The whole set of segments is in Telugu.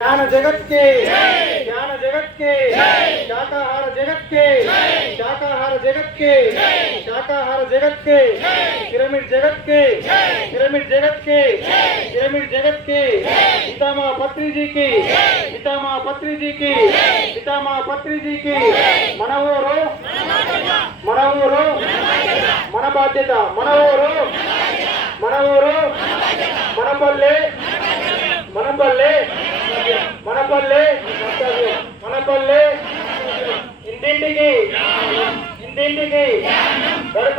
జ్ఞాన జగత్ కి జ్ఞాన జగత్ కి శాకాహార జగత్ కి శాకాహార జగత్ కి శాకాహార జగత్ కి పిరమిడ్ జగత్ కి పిరమిడ్ జగత్ కి పిరమిడ్ జగత్ కి పితామా పత్రిజీకి పితామా పత్రిజీకి పితామా పత్రిజీకి మన ఊరు మన ఊరు మన బాధ్యత మన ఊరు మన ఊరు మన పల్లె మన పల్లె మన పల్లె మన పల్లె ఇంటింటికి ఇంటింటికి గడప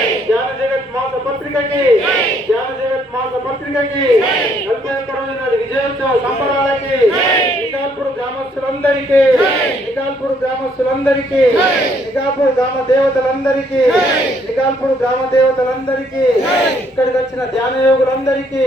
జ్ఞాన జగత్ మాస పత్రికకి. జ్ఞాన జగత్ మాస పత్రికకి. నలభై ఒక్క విజయోత్సవ సంబరాలకి. నికాల్పూర్ గ్రామస్తులందరికీ. నికాల్పూర్ గ్రామస్తులందరికీ. నికాల్పూర్ గ్రామ దేవతలందరికీ. నికాల్పూర్ గ్రామ దేవతలందరికీ. ఇక్కడికి వచ్చిన ధ్యాన యోగులందరికీ